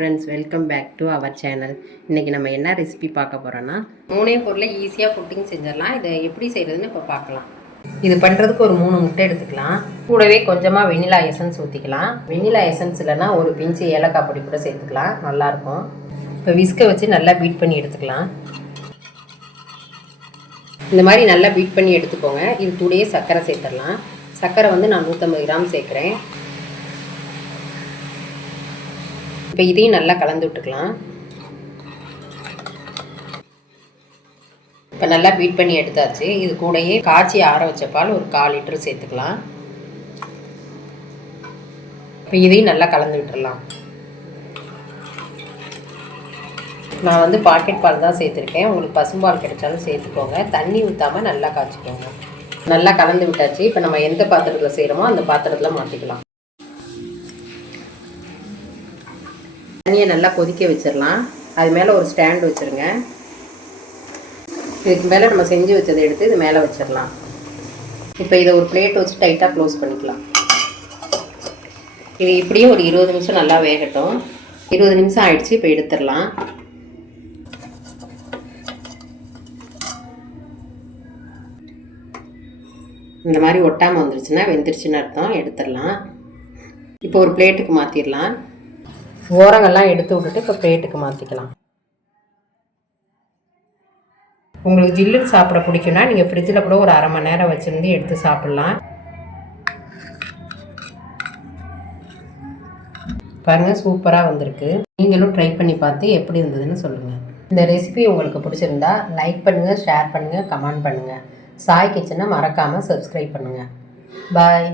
Friends, welcome back to our channel. இன்றைக்கி நம்ம என்ன ரெசிபி பார்க்க போகிறோன்னா, 3 பொருளில் ஈஸியாக புட்டிங் செஞ்சிடலாம். இதை எப்படி செய்கிறதுன்னு இப்போ பார்க்கலாம். இது பண்ணுறதுக்கு ஒரு 3 முட்டை எடுத்துக்கலாம். கூடவே கொஞ்சமாக வெனிலா எசன்ஸ் ஊற்றிக்கலாம். வெனிலா எசன்ஸ் இல்லைன்னா ஒரு பிஞ்சு ஏலக்காய் பொடி கூட சேர்த்துக்கலாம், நல்லாயிருக்கும். இப்போ விஸ்கை வச்சு நல்லா பீட் பண்ணி எடுத்துக்கலாம். இந்த மாதிரி நல்லா பீட் பண்ணி எடுத்துக்கோங்க. இது கூடயே சர்க்கரை சேர்த்துடலாம். சர்க்கரை வந்து நான் 150 கிராம் சேர்க்குறேன். இப்போ இதையும் நல்லா கலந்து விட்டுக்கலாம். இப்போ நல்லா பீட் பண்ணி எடுத்தாச்சு. இது கூடயே காய்ச்சி ஆற வச்ச பால் ஒரு 1/4 லிட்டர் சேர்த்துக்கலாம். இப்போ இதையும் நல்லா கலந்து விட்டுடலாம். நான் வந்து பாக்கெட் பால் தான் சேர்த்துருக்கேன். உங்களுக்கு பசும்பால் கிடைச்சாலும் சேர்த்துக்கோங்க. தண்ணி ஊற்றாமல் நல்லா காய்ச்சிக்கோங்க. நல்லா கலந்து விட்டாச்சு. இப்போ நம்ம எந்த பாத்திரத்தில் செய்கிறோமோ அந்த பாத்திரத்தில் மாற்றிக்கலாம். தண்ணியை நல்லா கொதிக்க வச்சிடலாம். அது மேலே ஒரு ஸ்டாண்ட் வச்சுருங்க. இதுக்கு மேலே நம்ம செஞ்சு வச்சதை எடுத்து இது மேலே வச்சிடலாம். இப்போ இதை ஒரு பிளேட் வச்சு டைட்டாக க்ளோஸ் பண்ணிக்கலாம். இது இப்படியே ஒரு 20 நிமிஷம் நல்லா வேகட்டும். 20 நிமிஷம் ஆயிடுச்சு. இப்போ எடுத்துடலாம். இந்த மாதிரி ஒட்டாமல் வந்துருச்சுன்னா வெந்துருச்சுன்னு அர்த்தம். எடுத்துடலாம். இப்போ ஒரு பிளேட்டுக்கு மாற்றிடலாம். ஓரங்கள்லாம் எடுத்து விட்டுட்டு இப்போ பிளேட்டுக்கு மாற்றிக்கலாம். உங்களுக்கு ஜில்லுன்னு சாப்பிட பிடிக்குன்னா நீங்கள் ஃப்ரிட்ஜில் கூட ஒரு 1/2 மணி நேரம் வச்சுருந்து எடுத்து சாப்பிட்லாம். பாருங்கள், சூப்பராக வந்திருக்கு. நீங்களும் ட்ரை பண்ணி பார்த்து எப்படி இருந்ததுன்னு சொல்லுங்கள். இந்த ரெசிபி உங்களுக்கு பிடிச்சிருந்தா லைக் பண்ணுங்கள், ஷேர் பண்ணுங்கள், கமெண்ட் பண்ணுங்கள். சாய் கிச்சனை மறக்காமல் சப்ஸ்கிரைப் பண்ணுங்கள். பாய்.